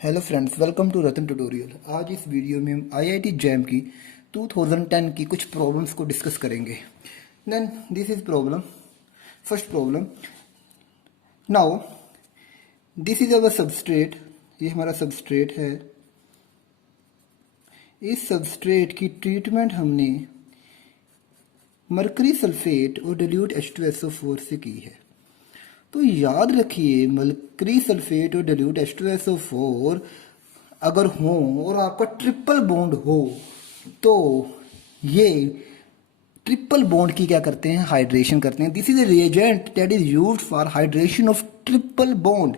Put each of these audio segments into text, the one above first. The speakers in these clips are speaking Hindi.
Hello friends, welcome to Ratan tutorial. आज इस वीडियो में हम आईआईटी जैम की 2010 की कुछ प्रॉब्लम्स को डिस्कस करेंगे। Then this is problem, first problem. Now this is our substrate, ये हमारा सबस्ट्रेट है। इस सबस्ट्रेट की ट्रीटमेंट हमने मरकरी सल्फेट और डिल्यूट H2SO4 से की है। तो याद रखिए, मरकरी सल्फेट और डिल्यूट H2SO4 अगर हो और आपका ट्रिपल बॉन्ड हो तो ये ट्रिपल बॉन्ड की क्या करते हैं, हाइड्रेशन करते हैं। This is a reagent that is used for hydration of triple bond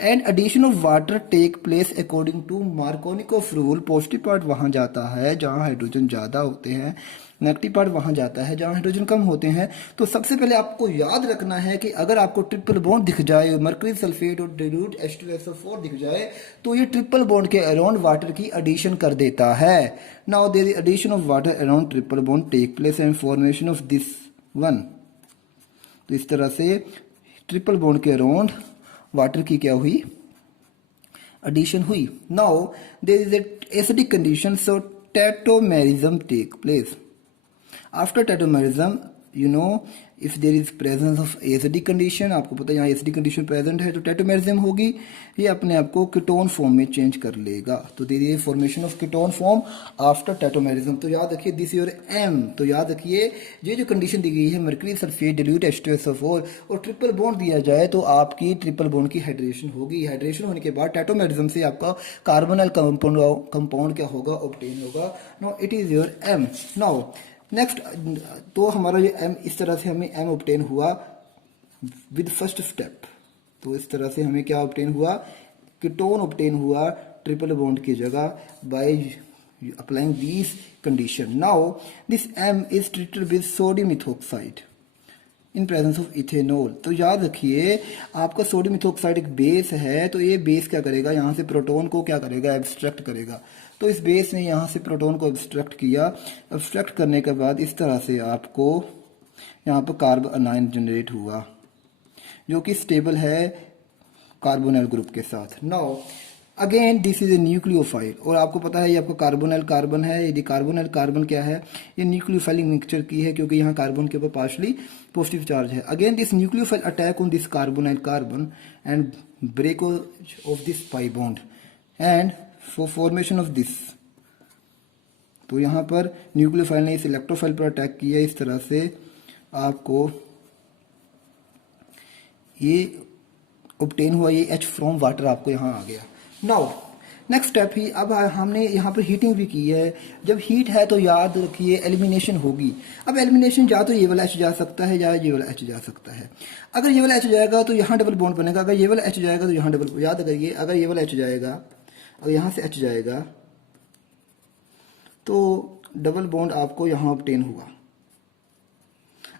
and addition of water take place according to Markovnikov rule. Positive part वहां जाता है जहां हाइड्रोजन ज़्यादा होते हैं, नेगेटिव पार्ट वहां जाता है जहां हाइड्रोजन कम होते हैं। तो सबसे पहले आपको याद रखना है कि अगर आपको ट्रिपल बॉन्ड दिख जाए, मरकरी सल्फेट और डिल्यूट H2SO4 दिख जाए, तो ये ट्रिपल बॉन्ड के अराउंड वाटर की एडिशन कर देता है। Now there is addition of water around triple bond take place and formation of this one. तो इस तरह से ट्रिपल बॉन्ड के अराउंड वाटर की क्या हुई, एडिशन हुई। Now there is a acidic condition, so tautomerism take place. After tautomerism, you know, if there is presence of acidic condition, आपको पता है यहाँ acidic condition present है, तो टेटोमेरिज्म होगी, ये अपने आप को कीटोन फॉर्म में चेंज कर लेगा। तो there is formation of ketone form after tautomerism. तो याद रखिए दिस योर एम। तो याद रखिए ये जो कंडीशन दी गई है, मरकरी सल्फेट डिल्यूट H2SO4 और ट्रिपल बॉन्ड दिया जाए तो आपकी ट्रिपल बॉन्ड की हाइड्रेशन होगी। हाइड्रेशन होने के बाद टेटोमेरिज्म से आपका कार्बोनल कंपाउंड क्या होगा, ऑब्टेन होगा। No it is your M. Now next, तो हमारा ये एम, इस तरह से हमें एम ऑब्टेन हुआ विद फर्स्ट स्टेप। तो इस तरह से हमें क्या ऑब्टेन हुआ, कीटोन ऑब्टेन हुआ ट्रिपल बॉन्ड की जगह by applying this condition. Now this M is treated with sodium ethoxide in presence of ethanol. तो याद रखिए आपका सोडियम इथोक्साइड एक बेस है, तो ये बेस क्या करेगा, यहाँ से प्रोटॉन को क्या करेगा, एब्स्ट्रैक्ट करेगा। तो इस बेस ने यहाँ से प्रोटॉन को एब्स्ट्रैक्ट किया। एब्स्ट्रैक्ट करने के बाद इस तरह से आपको यहाँ पर कार्बन अनायन जनरेट हुआ जो कि स्टेबल है कार्बोनिल ग्रुप के साथ। Now again this is a nucleophile, और आपको पता है ये आपका कार्बोनिल कार्बन है। यदि कार्बोनिल कार्बन क्या है, ये न्यूक्लियोफाइलिक मिक्सचर की है क्योंकि यहाँ कार्बन के ऊपर पार्शली पॉजिटिव चार्ज है। Again this nucleophile attack on this carbonyl carbon and breakage of this pi bond and for formation of this. तो यहाँ पर न्यूक्लियोफाइल ने इस इलेक्ट्रोफाइल पर अटैक किया, इस तरह से आपको ये ऑब्टेन हुआ, ये H फ्रॉम वाटर आपको यहाँ आ गया। नाउ नेक्स्ट स्टेप ही, अब हमने यहाँ पर हीटिंग भी की है। जब हीट है तो याद रखिए एलिमिनेशन होगी। अब एलिमिनेशन या तो ये वाला H जा सकता है या ये वाला H जा सकता है। अगर ये वाला H जाएगा तो यहाँ डबल बॉन्ड बनेगा, अगर ये वाला H जाएगा तो यहाँ डबल। याद करिए अगर ये वाला H जाएगा और यहाँ से H जाएगा तो डबल बॉन्ड आपको यहाँ ऑब्टेन हुआ।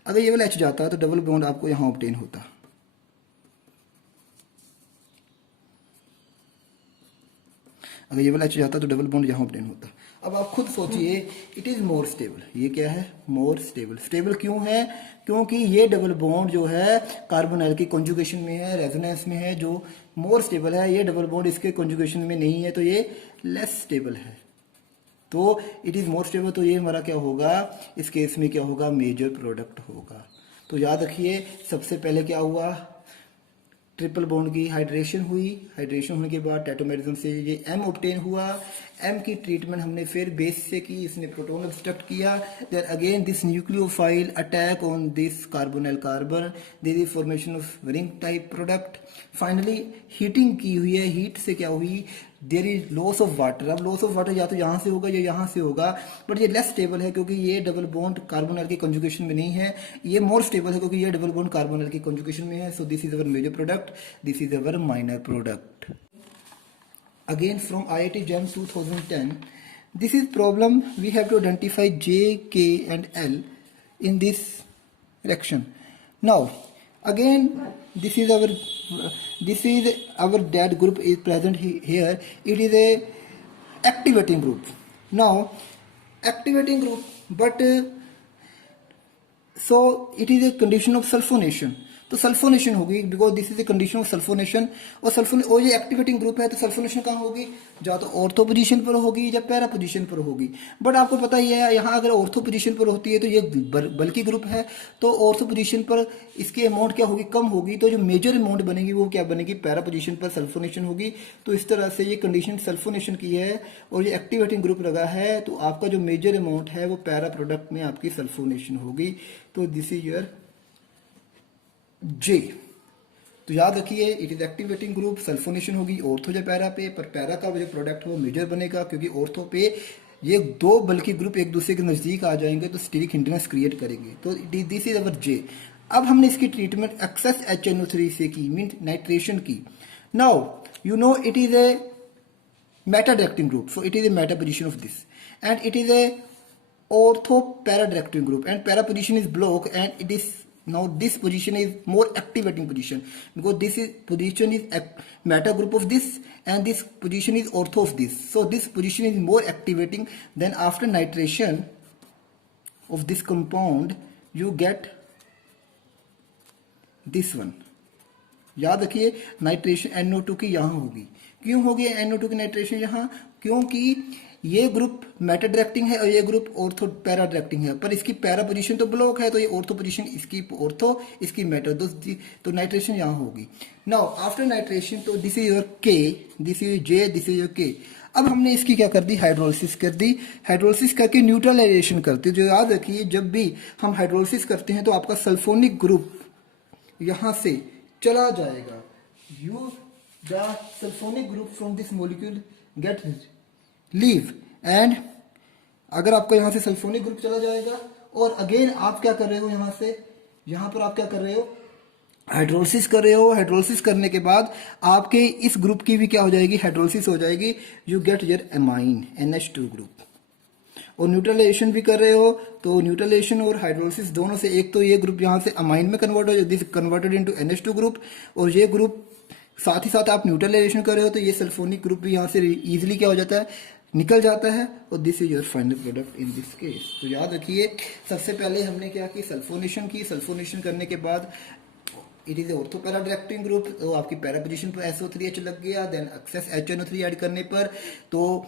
अगर ये वाला H जाता तो डबल बॉन्ड आपको यहाँ ऑब्टेन होता। अगर ये वाला H जाता तो डबल बॉन्ड यहाँ ऑब्टेन होता। अब आप खुद सोचिए, इट इज मोर स्टेबल। ये क्या है, मोर स्टेबल। स्टेबल क्यों है, क्योंकि ये डबल बॉन्ड जो है कार्बोनिल की कॉन्जुगेशन में है, रेजोनेंस में है, जो मोर स्टेबल है। ये डबल बॉन्ड इसके कॉन्जुगेशन में नहीं है तो ये लेस स्टेबल है। तो इट इज मोर स्टेबल, तो ये हमारा क्या होगा, इस केस में क्या होगा, मेजर प्रोडक्ट होगा। तो याद रखिए सबसे पहले क्या हुआ, ट्रिपल बॉन्ड की हाइड्रेशन हुई। हाइड्रेशन होने के बाद टेटोमेरिज्म से ये एम ऑब्टेन हुआ। एम की ट्रीटमेंट हमने फिर बेस से की, इसने प्रोटॉन ऑब्स्ट्रक्ट किया। Then again this nucleophile attack on this carbonyl carbon, there is formation of ring type product. Finally heating की हुई है, हीट से क्या हुई, there is loss of water. अब लॉस ऑफ वाटर या तो यहाँ से होगा या यहाँ से होगा, बट ये लेस स्टेबल है क्योंकि ये डबल बॉन्ड कार्बोनिल की कंजुगेशन में नहीं है। ये मोर स्टेबल है क्योंकि ये डबल बॉन्ड कार्बोनिल की कंजुगेशन में है। So this is our major product, this is our minor product. Again from IIT JAM 2010, this is problem we have to identify J, K and L in this reaction. Now again this is our dead group is present here. It is a activating group. Now activating group, but so it is a condition of sulfonation. तो सल्फोनेशन होगी, because this is the condition of sulphonation. और ये एक्टिवेटिंग ग्रुप है, तो सल्फोनेशन कहाँ होगी, या तो ऑर्थो पोजीशन पर होगी या पैरा पोजीशन पर होगी। बट आपको पता ही है यहाँ अगर ऑर्थो पोजीशन पर होती है तो ये बल्कि ग्रुप है, तो ऑर्थो पोजीशन पर इसकी अमाउंट क्या होगी, कम होगी, तो जो मेजर अमाउंट बनेगी वो क्या बनेगी, पैरा पोजीशन पर सल्फोनेशन होगी। तो इस तरह से ये कंडीशन सल्फोनेशन की है और ये एक्टिवेटिंग ग्रुप लगा है, तो आपका जो मेजर अमाउंट है वो पैरा प्रोडक्ट में आपकी सल्फोनेशन होगी। तो दिस इज योर जे। तो याद रखिए, it is activating group, sulphonation होगी ऑर्थो या पैरा पे, पर पैरा का जो प्रोडक्ट है वो मेजर बनेगा, क्योंकि ऑर्थो पे ये दो बल्कि ग्रुप एक दूसरे के नजदीक आ जाएंगे तो स्टीरिक हिंड्रेंस क्रिएट करेंगे। तो दिस इज अवर जे। अब हमने इसकी ट्रीटमेंट एक्सेस HNO3 से की, मीन नाइट्रेशन की। Now you know it is A meta directing group, so it is a meta position of this, and it is a ortho para directing group, and para position is block, and it is now this position is more activating position, because this is position is meta group of this and this position is ortho of this, so this position is more activating. Then after nitration of this compound you get this one। याद रखिए नाइट्रेशन NO2 की यहाँ होगी। क्यों होगी NO2 की नाइट्रेशन यहाँ, क्योंकि ये ग्रुप मेटा डायरेक्टिंग है और ये ग्रुप ऑर्थो पैरा डायरेक्टिंग है, पर इसकी पैरा पोजीशन तो ब्लॉक है, तो ये ऑर्थो पोजीशन इसकी ऑर्थो इसकी मेटा, तो नाइट्रेशन यहाँ होगी। नाउ आफ्टर नाइट्रेशन, तो दिस इज योर के, this is J, this is your के। अब हमने इसकी क्या कर दी, हाइड्रोलिसिस कर दी। हाइड्रोलिसिस करके न्यूट्रलाइजेशन करते, जो याद रखिए जब भी हम हाइड्रोलिसिस करते हैं तो आपका सल्फोनिक ग्रुप यहां से चला जाएगा। You the sulphonic group from this molecule get leave, and अगर आपका यहां से सल्फोनिक ग्रुप चला जाएगा, और अगेन आप क्या कर रहे हो, यहां से यहां पर आप क्या कर रहे हो, हाइड्रोलिसिस कर रहे हो। हाइड्रोलिसिस करने के बाद आपके इस ग्रुप की भी क्या हो जाएगी, हाइड्रोलिसिस हो जाएगी। You get your amine NH2 group. और न्यूट्रलाइजेशन भी कर रहे हो, तो न्यूट्रलाइजेशन और हाइड्रोलिसिस दोनों से एक तो ये ग्रुप यहाँ से अमाइन में कन्वर्ट हो, this converted into NH2 group, और ये ग्रुप साथ ही साथ आप न्यूट्रलाइजेशन कर रहे हो, तो ये सल्फोनिक ग्रुप भी यहाँ से इजीली क्या हो जाता है, निकल जाता है, और this is your final product in this case. तो याद रखिए, सबसे पहले हमने क्या की, सल्फोनेशन की। सल्फोनेशन करने के बाद it is ortho para directing group, तो आपकी पैरा पोजीशन पर SO3H लग गया। देन एक्सेस HNO3 ऐड करने पर तो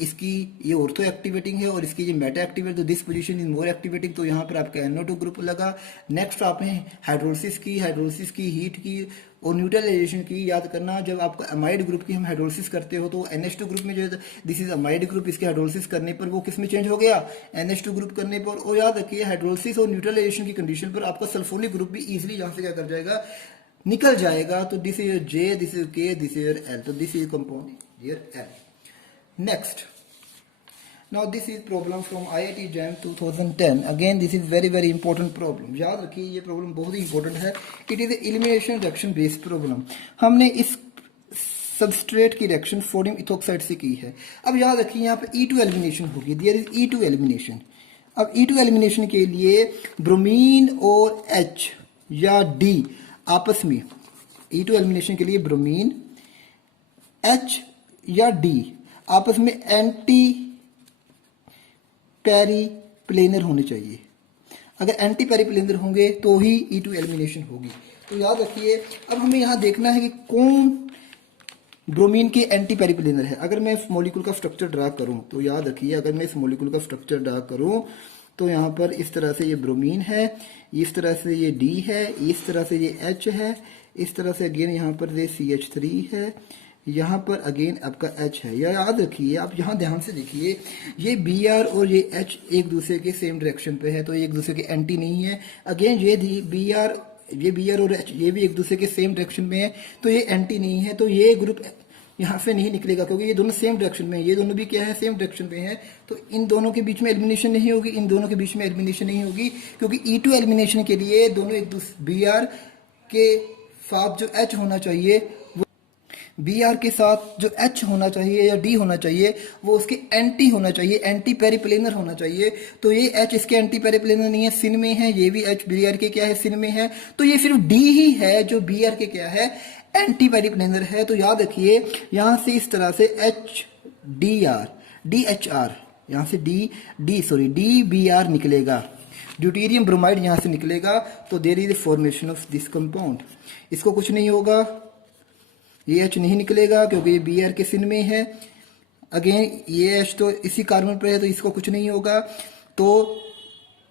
इसकी ये ऑर्थो एक्टिवेटिंग है और इसकी ये मेटा एक्टिवेट, तो this position is more activating, तो यहाँ पर आपका NO2 ग्रुप लगा। नेक्स्ट आपने हाइड्रोलिसिस की, हीट की और न्यूट्रलाइजेशन की। याद करना, जब आपका अमाइड ग्रुप की हम हाइड्रोलिसिस करते हो तो NH2 ग्रुप में जो दिस इज अमाइड ग्रुप, इसके हाइड्रोलिसिस करने पर वो किस में चेंज हो गया, NH2 ग्रुप करने पर। और याद रखिए, हाइड्रोलिसिस और न्यूट्रलाइजेशन की कंडीशन पर आपका सल्फोनिक ग्रुप भी इजिली यहाँ से क्या कर जाएगा, निकल जाएगा। तो this is your J, this is K, this is your L, तो this is compound your L। Next, now this is problem from IIT JAM 2010. Again, this is very important problem. याद रखिए, ये प्रॉब्लम बहुत ही इंपॉर्टेंट है। It is a elimination reaction based problem. हमने इस सबस्ट्रेट की रिएक्शन सोडियम इथोक्साइड से की है। अब याद रखिए, यहाँ पे E2 एलिमिनेशन होगी, देयर इज E2 एलिमिनेशन। अब E2 एलिमिनेशन के लिए ब्रोमीन और H या D आपस में, E2 एलिमिनेशन के लिए ब्रोमीन, H या D आपस में एंटी पेरिप्लेनर होने चाहिए। अगर एंटी पेरिप्लेनर होंगे तो ही E2 एलिमिनेशन होगी। तो याद रखिए, अब हमें यहाँ देखना है कि कौन ब्रोमीन के एंटी पेरिप्लेनर है। अगर मैं इस मॉलिक्यूल का स्ट्रक्चर ड्रा करूं, तो याद रखिए, अगर मैं इस मॉलिक्यूल का स्ट्रक्चर ड्रा करूं तो यहाँ पर इस तरह से ये ब्रोमीन है, इस तरह से ये D है, इस तरह से ये H है, इस तरह से अगेन यहाँ पर ये CH3 है, यहाँ पर अगेन आपका H है। या याद रखिए, आप यहाँ ध्यान से देखिए, ये Br और ये H एक दूसरे के सेम डायरेक्शन पे है, तो एक दूसरे के एंटी नहीं है। अगेन ये Br और H ये भी एक दूसरे के सेम डायरेक्शन में है, तो ये एंटी नहीं है। तो ये ग्रुप यहाँ से नहीं निकलेगा, क्योंकि ये दोनों सेम डायरेक्शन में है, ये दोनों भी क्या है, सेम डायरेक्शन में है। तो इन दोनों के बीच में एलिमिनेशन नहीं होगी, इन दोनों के बीच में एलिमिनेशन नहीं होगी, क्योंकि E2 एलिमिनेशन के लिए दोनों एक दूसरे Br के साथ जो H होना चाहिए, Br के साथ जो H होना चाहिए या D होना चाहिए, वो उसके एंटी होना चाहिए, एंटी पेरिप्लेनर होना चाहिए। तो ये H इसके एंटी पेरिप्लेनर नहीं है, सिन में है। ये भी H Br के क्या है, सिन में है। तो ये सिर्फ D ही है जो Br के क्या है, एंटी पेरिप्लेनर है। तो याद रखिए, यहां से इस तरह से DHR यहाँ से DBr निकलेगा। ड्यूटेरियम ब्रोमाइड यहाँ से निकलेगा तो there is the formation of this compound. इसको कुछ नहीं होगा, ये H नहीं निकलेगा क्योंकि ये Br के सिन में है। अगेन ये H तो इसी कार्बन पर है तो इसको कुछ नहीं होगा, तो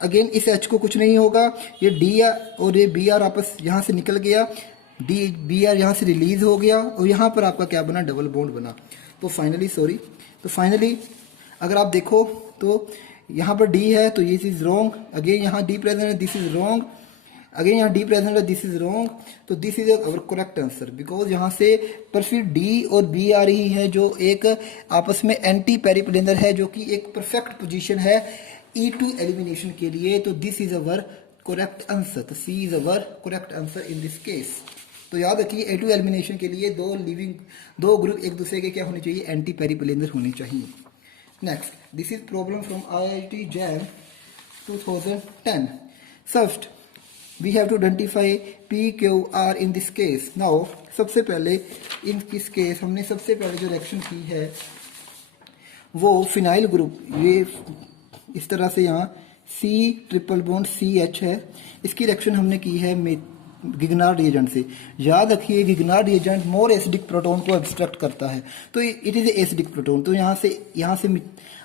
अगेन इस H को कुछ नहीं होगा। ये Dr और ये Br आपस यहाँ से निकल गया, Br यहाँ से रिलीज हो गया और यहाँ पर आपका क्या बना, डबल बॉन्ड बना। तो फाइनली अगर आप देखो तो यहाँ पर D है तो ये चीज़ रॉन्ग, अगेन यहाँ D प्रेजेंट है, दिस इज रॉन्ग, अगेन यहाँ D प्रेजेंट है, दिस इज रॉन्ग। तो this is our correct answer because यहाँ से पर फिर D और B आ रही है जो एक आपस में एंटी पेरिप्लेनर है, जो कि एक परफेक्ट पोजीशन है E2 एलिमिनेशन के लिए। तो this is our correct answer, तो C is our correct answer in this case. तो याद रखिए A2 एलिमिनेशन के लिए दो ग्रुप एक दूसरे के क्या होने चाहिए, एंटी पेरिप्लेनर होने चाहिए। Next, this is problem from IIT JAM 2010. First, we have to identify P, Q, R in this case. Now, सबसे पहले इन किस केस हमने सबसे पहले जो रिएक्शन की है वो फिनाइल ग्रुप, ये इस तरह से यहाँ C ट्रिपल बॉन्ड CH है, इसकी रिएक्शन हमने की है गिगनार्ड रिएजेंट से। याद रखिए गिगनार्ड रिएजेंट मोर एसिडिक प्रोटोन को एब्स्ट्रैक्ट करता है, तो इट इज एसिडिक प्रोटोन। तो यहाँ से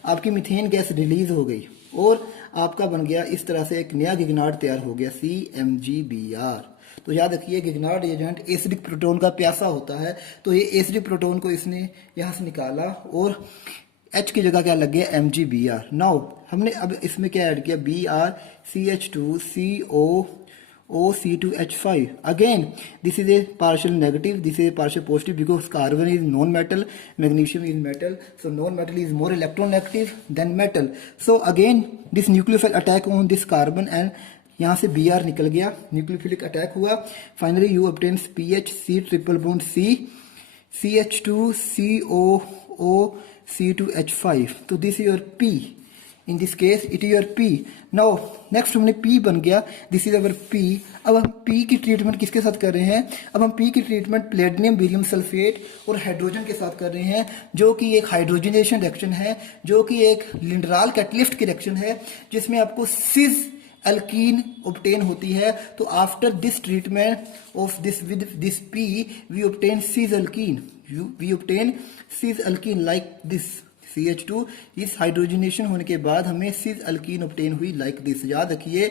आपकी मीथेन गैस रिलीज हो गई और आपका बन गया इस तरह से एक नया गिगनार्ड तैयार हो गया CmGBr। तो याद रखिए गिगनार्ड रिएजेंट एसिडिक प्रोटोन का प्यासा होता है, तो ये एसिडिक प्रोटोन को इसने यहाँ से निकाला और H की जगह क्या लग गया, MgBr। नाउ हमने अब इसमें क्या ऐड किया, BrCH2COOC2H5। Again this is A partial negative, this is A partial positive because carbon is non metal, magnesium is metal, so non metal is more electronegative than metal. So again this nucleophile attack on this carbon and यहाँ से Br निकल गया, न्यूक्लियोफिलिक अटैक हुआ। Finally you obtain PH C triple bond C CH2COOC2H5। तो this is your P, in this case it is your P। Now next हमने P बन गया, दिस इज अवर P। अब हम P की ट्रीटमेंट किसके साथ कर रहे हैं, अब हम P की ट्रीटमेंट प्लेटिनम बेरियम सल्फेट और हाइड्रोजन के साथ कर रहे हैं, जो कि एक हाइड्रोजनेशन रिएक्शन है, जो कि एक लिंडराल कैटलिस्ट की रिएक्शन है जिसमें आपको सिज अल्कीन ऑब्टेन होती है। तो after this treatment of this with this P we obtain cis alkene, we obtain cis alkene like this CH2। इस हाइड्रोजनेशन होने के बाद हमें सिज अल्कीन ऑब्टेन हुई लाइक दिस। याद रखिए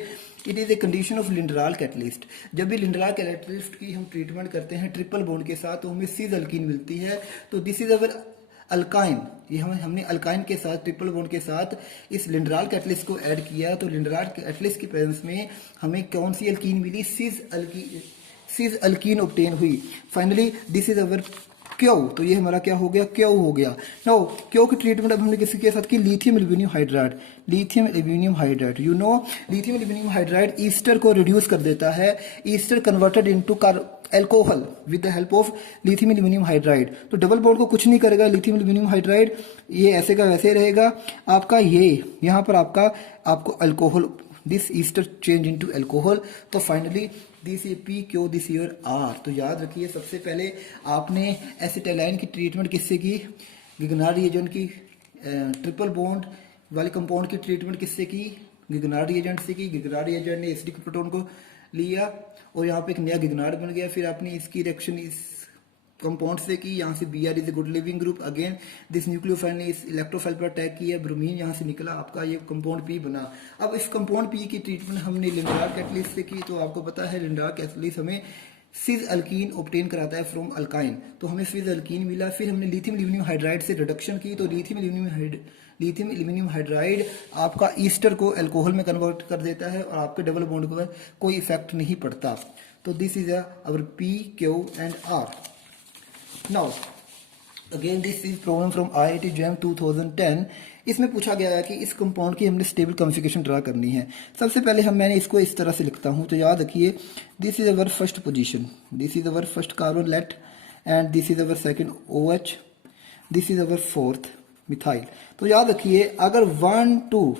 it is a condition of Lindlar catalyst. जब भी लिंडराल कैटलिस्ट की हम ट्रीटमेंट करते हैं ट्रिपल बॉन्ड के साथ तो हमें सिज अल्कीन मिलती है। तो दिस इज अवर अल्काइन, ये हमने अल्काइन के साथ ट्रिपल बॉन्ड के साथ इस लिंडराल कैटलिस्ट को ऐड किया, तो लिंडराल कैटलिस्ट की प्रेजेंस में हमें कौन सी अल्कीन मिली, सिज अल्कीन ऑब्टेन हुई। Finally this is our Q, तो ये हमारा क्या हो गया, क्यू हो गया। नाउ क्यू की ट्रीटमेंट अब हमने किसी के साथ की, lithium aluminium hydride. Lithium aluminium hydride, you know lithium aluminium hydride Easter को रिड्यूस कर देता है, Easter converted into alcohol with the help of lithium aluminium hydride. तो डबल बॉन्ड को कुछ नहीं करेगा लिथियम एल्यूमिनियम हाइड्राइड, ये ऐसे का वैसे रहेगा आपका। ये यहाँ पर आपको alcohol, this ester change into alcohol. तो finally this a P Q, this your R। तो याद रखिए सबसे पहले आपने एसिटाइलाइन की ट्रीटमेंट किससे की, गिगनार्ड रिएजेंट की। ट्रिपल बॉन्ड वाले कंपाउंड की ट्रीटमेंट किससे की, गिगनार्ड रिएजेंट से की। गिगनार्ड रिएजेंट ने एसिडिक प्रोटोन को लिया और यहाँ पे एक नया गिगनार्ड बन गया। फिर आपने इसकी रिएक्शन इस कंपाउंड से की, यहाँ से Br is a good leaving group. Again this nucleophile ने इस इलेक्ट्रोफाइल पर अटैक किया, ब्रोमीन यहाँ से निकला, आपका ये कंपाउंड P बना। अब इस कंपाउंड P की ट्रीटमेंट हमने लिंडराल कैटलिस्ट से की, तो आपको पता है लिंडराल कैटलिस्ट हमें सिज अल्कीन ऑब्टेन कराता है फ्रॉम अल्काइन, तो हमें सिज अल्कीन मिला। फिर हमने लिथियम एल्यूमिनियम हाइड्राइड से रिडक्शन की, तो लिथियम एल्यूमिनियम हाइड्राइड आपका ईस्टर को अल्कोहल में कन्वर्ट कर देता है और आपके डबल बॉन्ड पर कोई इफेक्ट नहीं पड़ता। तो this is our P, Q and R। Now again this is problem from IIT JAM 2010। इसमें पूछा गया है कि इस कंपाउंड की हमने स्टेबल कॉन्फ़िगरेशन ड्रा करनी है। सबसे पहले मैंने इसको इस तरह से लिखता हूँ, तो याद रखिए this is our first position, this is our first carbon let and this is our second OH, this is our fourth methyl. तो याद रखिए अगर 1,2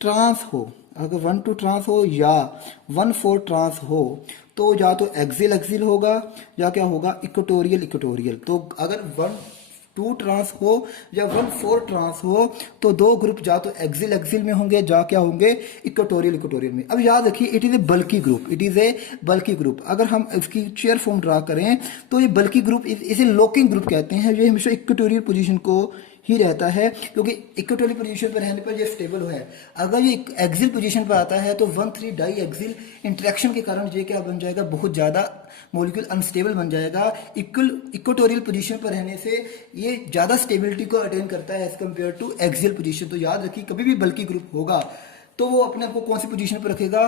ट्रांस हो, अगर 1,2 ट्रांस हो या 1,4 ट्रांस हो, तो या तो एक्सिल एक्सिल होगा या क्या होगा, इक्वेटोरियल इक्वेटोरियल। तो अगर 1,2 2 ट्रांस हो या 1,4 ट्रांस हो तो दो ग्रुप जा तो एक्सिल एक्सिल में होंगे, जा क्या होंगे, इक्वेटोरियल इक्वेटोरियल में। अब याद रखिए it is A bulky group, it is A bulky group. अगर हम इसकी चेयर फॉर्म ड्रा करें तो ये बल्की ग्रुप इसे लॉकिंग ग्रुप कहते हैं। ये हमेशा इक्वेटोरियल पोजीशन को ही रहता है क्योंकि इक्वेटोरियल पोजीशन पर रहने पर ये स्टेबल है। अगर ये एक्सिल पोजीशन पर आता है तो 1,3 डाई एक्सिल इंटरेक्शन के कारण ये क्या बन जाएगा, बहुत ज्यादा मॉलिक्यूल अनस्टेबल बन जाएगा। इक्वेटोरियल पोजीशन पर रहने से ये ज्यादा स्टेबिलिटी को अटेन करता है as compare to axial position. तो याद रखिए कभी भी बल्की ग्रुप होगा तो वो अपने आप को कौन सी पोजीशन पर रखेगा,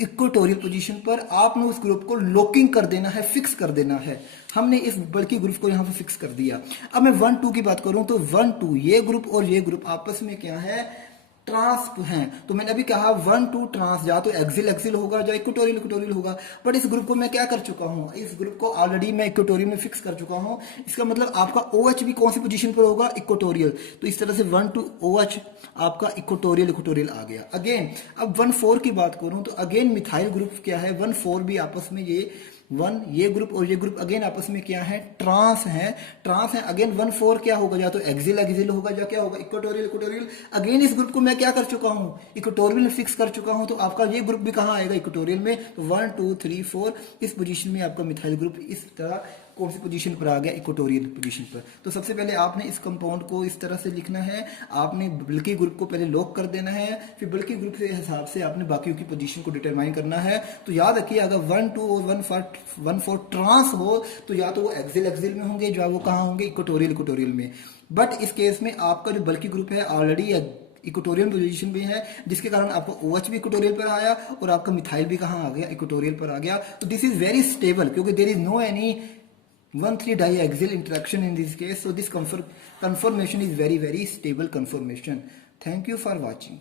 इक्वेटोरियल पोजीशन पर। आपने उस ग्रुप को लॉकिंग कर देना है, फिक्स कर देना है। हमने इस बल्कि ग्रुप को यहां पर फिक्स कर दिया। अब मैं 1,2 की बात करूं तो 1,2 ये ग्रुप और ये ग्रुप आपस में क्या है, ट्रांस हैं। तो मैंने अभी कहा 1,2 ट्रांस या तो एक्सिल एक्सिल होगा या इक्वेटोरियल इक्वेटोरियल होगा। बट इस ग्रुप को मैं क्या कर चुका हूं, इस ग्रुप को ऑलरेडी मैं इक्वेटोरियल में फिक्स कर चुका हूं। इसका मतलब आपका OH भी कौन सी पोजीशन पर होगा, इक्वेटोरियल। तो इस तरह से 1,2 OH आपका इक्वेटोरियल इक्वेटोरियल आ गया। अगेन अब 1,4 की बात करूं तो अगेन मिथाइल ग्रुप क्या है, 1,4 भी आपस में ये ग्रुप और ये ग्रुप अगेन आपस में क्या है, ट्रांस है। ट्रांस है अगेन 1,4 क्या होगा, या तो एक्सिल एक्सिल होगा या क्या होगा, इक्वेटोरियल इक्वेटोरियल। अगेन इस ग्रुप को मैं क्या कर चुका हूं, इक्वेटोरियल में फिक्स कर चुका हूं। तो आपका ये ग्रुप भी कहां आएगा, इक्वेटोरियल में। तो 1, 2, 3, 4 इस पोजीशन में आपका मिथाइल ग्रुप इस तरह कौन सी पोजीशन पर आ गया, इक्वेटोरियल पोजीशन पर। तो सबसे पहले आपने इस कंपाउंड को इस तरह से लिखना है। आपने बल्कि ग्रुप को पहले लॉक कर देना है, फिर बल्कि ग्रुप के हिसाब से आपने बाकियों की पोजीशन को डिटरमाइन करना है। तो याद रखिए अगर 1, 2 और 1,4 ट्रांस हो तो या तो वो एक्सिल एक्सिल में होंगे, जो वो कहाँ होंगे, इक्वेटोरियल इक्वेटोरियल में। बट इस केस में आपका जो बल्कि ग्रुप है ऑलरेडी इक्वेटोरियल पोजीशन में है, जिसके कारण आपका OH भी इक्वेटोरियल पर आया और आपका मिथाइल भी कहाँ आ गया, इक्वेटोरियल पर आ गया। तो दिस इज वेरी स्टेबल क्योंकि there is no any 1,3 diaxial interaction in this case. So this conformation is very stable conformation. Thank you for watching.